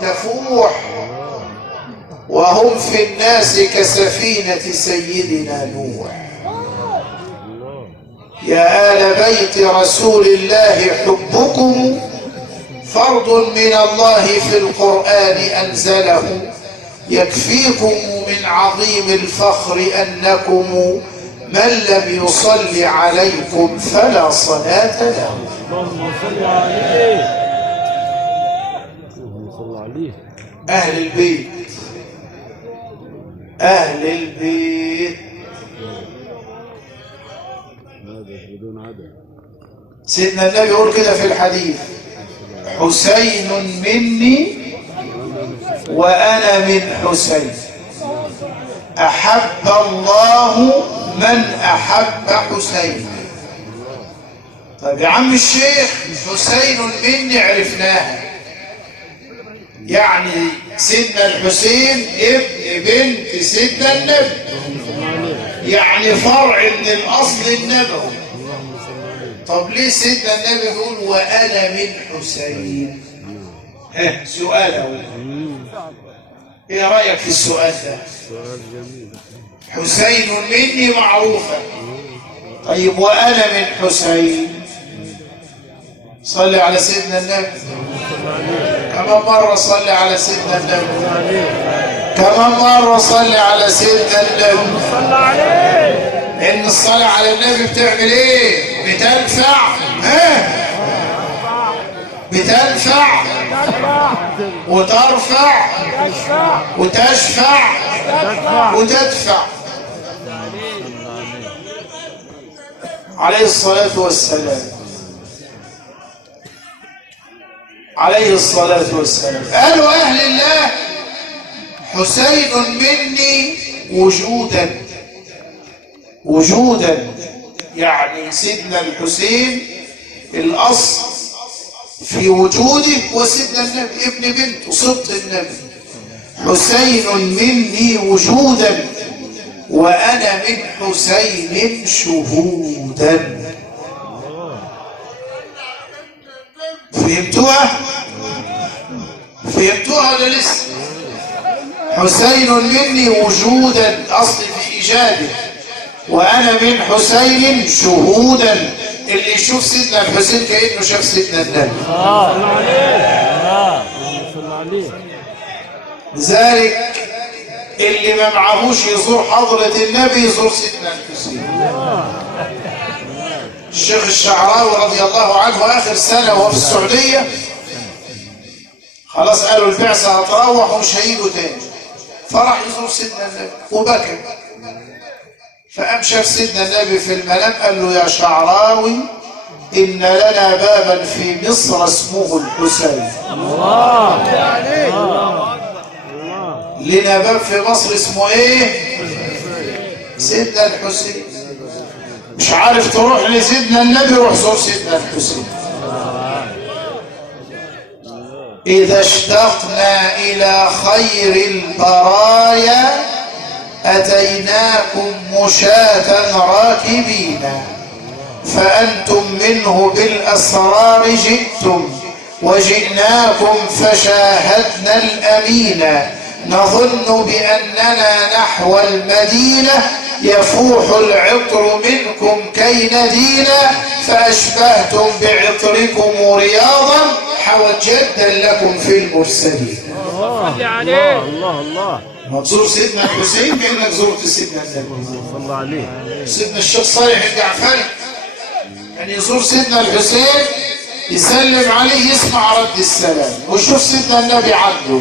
تفوح وهم في الناس كسفينة سيدنا نوح. يا آل بيت رسول الله حبكم فرض من الله في القرآن أنزله، يكفيكم من عظيم الفخر أنكم من لم يصل عليكم فلا صلاة له. اللهم صل عليه. أهل البيت، أهل البيت سيدنا النبي يقول كده في الحديث: حسين مني وأنا من حسين، أحب الله من أحب حسين. طيب يا عم الشيخ، حسين مني عرفناها، يعني سيدنا الحسين ابن بنت سيدنا النبي، يعني فرع من الأصل النبوي. طب ليه سيدنا النبي يقول وأنا من حسين؟ سؤاله ايه رأيك في السؤال ده؟ حسين مني معروفة، طيب وأنا من حسين؟ صلي على سيدنا النبي. كمان مرة صلي على سيدنا النبي. كمان مرة صلي على سيدنا النبي. صلى عليه. إن الصلاة على النبي بتعمل إيه؟ بتنفع. بتنفع وترفع وتشفع وتدفع. عليه الصلاة والسلام، عليه الصلاة والسلام. قالوا أهل الله: حسين مني وجودا، وجودا يعني سيدنا الحسين الأصل في وجوده وسيدنا النبي ابن بنت وسبط النبي. حسين مني وجودا وأنا من حسين شهودا. فهمتوها؟ فهمتوها ولا لسه؟ حسين مني وجودا أصل في إيجاده، وأنا من حسين شهودا. اللي يشوف سيدنا الحسين كأنه شاف سيدنا النبي. لذلك اللي ما معهوش يزور حضرة النبي يزور سيدنا الحسين. الشيخ الشعراوي رضي الله عنه آخر سنة وهو في السعودية، خلاص قالوا البعثة هتروح ومش هيجوا تاني، فراح يزور سيدنا النبي وبكى. فقام شاف سيدنا النبي في المنام قال له: يا شعراوي، إن لنا بابا في مصر اسمه الحسين. لنا باب في مصر اسمه ايه؟ سيدنا الحسين. مش عارف تروح لسيدنا النبي، روح زور سيدنا الحسين. إذا اشتقنا إلى خير البرايا أتيناكم مشاة راكبين، فأنتم منه بالأسرار جئتم، وجئناكم فشاهدنا الأمين. نظن بأننا نحو المدينة، يفوح العطر منكم كي ندينا، فأشبهتم بعطركم رياضا، حوت جدا لكم في المرسلين. صلي عليه. الله الله. ما تزور سيدنا الحسين كأنك زرت سيدنا النبي. صلى عليه. سيدنا الشيخ صالح الجعفري كان يزور سيدنا الحسين يسلم عليه يسمع رد السلام ويشوف سيدنا النبي عنده،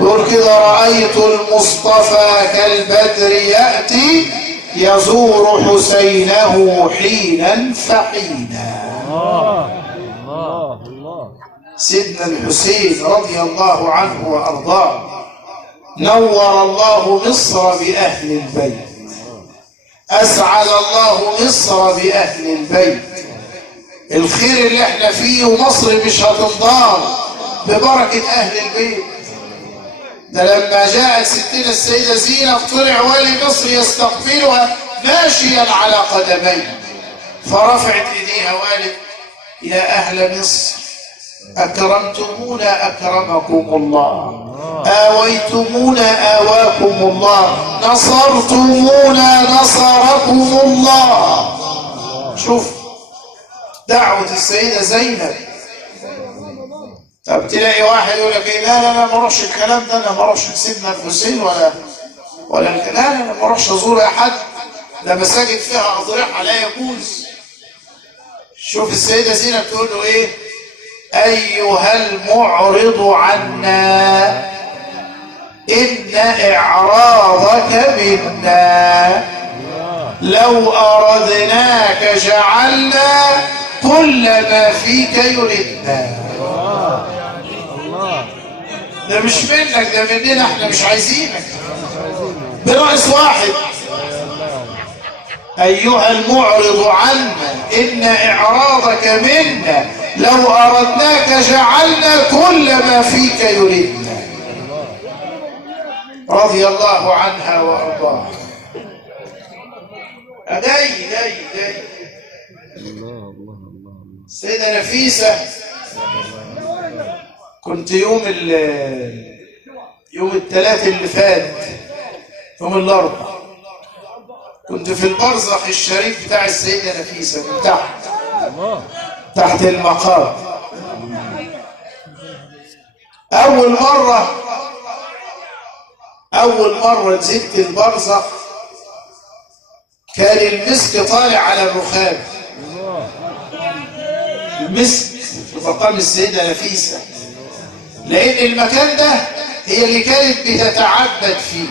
يقول كده: رأيت المصطفى كالبدر يأتي يزور حسينه حينا فحينا. الله الله. سيدنا الحسين رضي الله عنه وأرضاه نور الله مصر بأهل البيت، أسعد الله مصر بأهل البيت. الخير اللي احنا فيه ومصر مش هتنضار ببركة أهل البيت. ده لما جاءت ستنا السيدة زينب طلع والي مصر يستقبلها ماشيا على قدميه، فرفعت ايديها وقالت: يا أهل مصر أكرمتمونا أكرمكم الله، آويتمونا آواكم الله، نصرتمونا نصركم الله. شوف دعوة السيدة زينب. طب تلاقي واحد يقول لك لا لا لا ما اروحش الكلام ده، انا ما اروحش لسيدنا الحسين ولا لا لا لا ما اروحش ازور احد، ده مساجد فيها اضرحه لا يجوز. شوف السيدة زينب تقول له ايه؟ ايها المعرض عنا ان اعراضك منا، لو اردناك جعلنا كل ما فيك يردنا. ده مش منك، ده مننا احنا، مش عايزينك، بناقص واحد. ايها المعرض عنا ان اعراضك منا، لو اردناك جعلنا كل ما فيك يردنا. رضي الله عنها وارضاها. جاي السيدة نفيسة، كنت يوم الثلاث اللي فات، يوم الاربعاء، كنت في البرزخ الشريف بتاع السيدة نفيسة من تحت المقام. أول مرة نزلت البرزخ كان المسك طالع على الرخام، المسك في مقام السيدة نفيسة، لأن المكان ده هي اللي كانت بتتعبد فيه،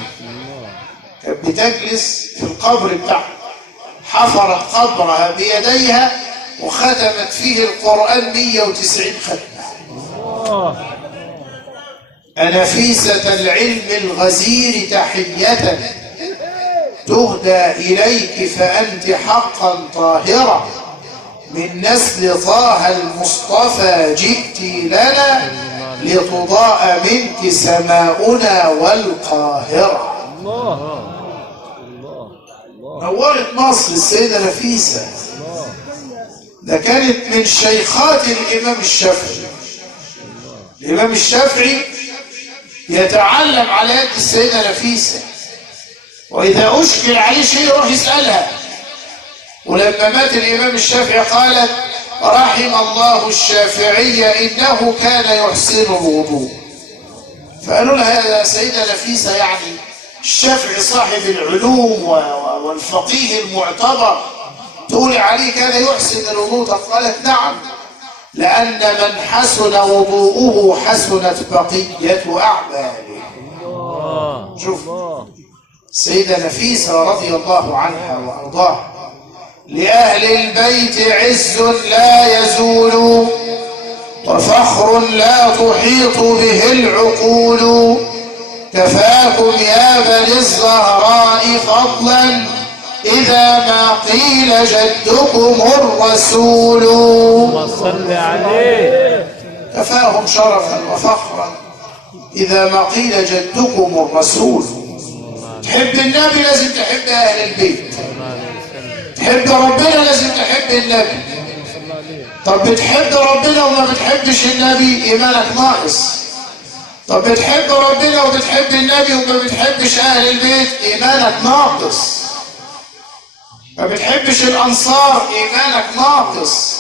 كانت بتجلس في القبر بتاعها، حفرت قبرها بيديها وختمت فيه القرآن 190 ختمة. أنفيسة العلم الغزير تحية تهدى إليك فأنت حقا طاهرة، من نسل طه المصطفى جئت لنا لتضاء منك سماؤنا والقاهرة. نورت مصر السيدة نفيسة. ده كانت من شيخات الإمام الشافعي. الإمام الشافعي يتعلم على يد السيدة نفيسة، وإذا أشكل عليه شيء يروح يسألها. ولما مات الإمام الشافعي قالت رحم الله الشافعي إنه كان يحسن الوضوء. فقالوا لها يا سيدة نفيسة، يعني الشافعي صاحب العلوم والفقيه المعتبر تقولي عليه كان يحسن الوضوء؟ قالت نعم، لأن من حسن وضوءه حسنت بقية أعماله. شوف السيدة نفيسة رضي الله عنها وأرضاها. لأهل البيت عز لا يزول، وفخر لا تحيط به العقول، كفاكم يا بني الزهراء فضلا إذا ما قيل جدكم الرسول. صل عليه. كفاهم شرفا وفخرا إذا ما قيل جدكم الرسول. تحب النبي لازم تحب أهل البيت، تحب ربنا لازم تحب النبي. طب بتحب ربنا وما بتحبش النبي، إيمانك ناقص. طب بتحب ربنا وبتحب النبي وما بتحبش أهل البيت، إيمانك ناقص. ما بتحبش الأنصار، إيمانك ناقص.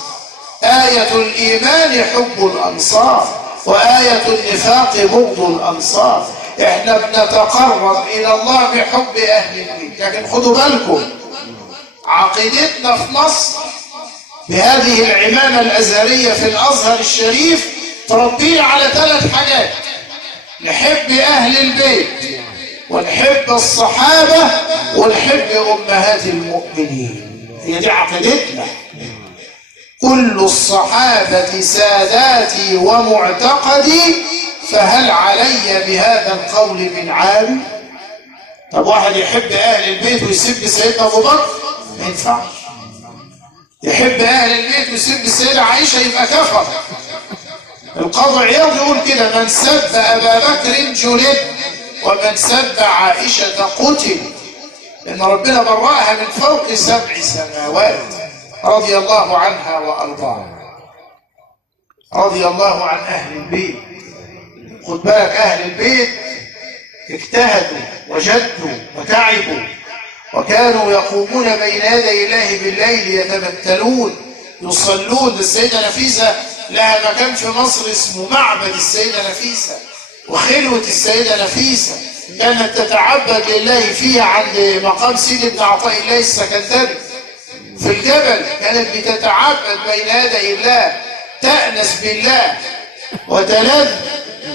آية الإيمان حب الأنصار، وآية النفاق بغض الأنصار. إحنا بنتقرب إلى الله بحب أهل البيت، لكن خدوا بالكم عقيدتنا في مصر بهذه العمامة الأزهرية في الأزهر الشريف تربينا على 3 حاجات: نحب أهل البيت، ونحب الصحابة، ونحب أمهات المؤمنين. هي دي عقيدتنا. كل الصحابة ساداتي ومعتقدي، فهل علي بهذا القول من عالي؟ طب واحد يحب أهل البيت ويسب سيدنا أبو بكر؟ ما ينفعش. يحب أهل البيت ويسب السيدة عائشة يبقى كفر. القاضي عياض يقول كده: من سب أبا بكر جلد، ومن سب عائشة قتل. لأن ربنا برأها من فوق 7 سماوات رضي الله عنها وأرضاها. رضي الله عن أهل البيت. خد بالك، أهل البيت اجتهدوا وجدوا وتعبوا، وكانوا يقومون بين يدي الله بالليل يتبتلون يصلون. السيدة نفيسة لها مكان في مصر اسمه معبد السيدة نفيسة، وخلوة السيدة نفيسة كانت تتعبد لله فيها عند مقام سيدي بن عطاء الله السكندري في الجبل. كانت بتتعبد بين يدي الله، تأنس بالله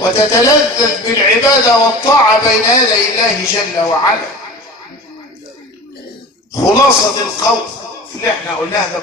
وتتلذذ بالعبادة والطاعة بين يدي الله جل وعلا. خلاصة القول في اللي احنا قلناه ده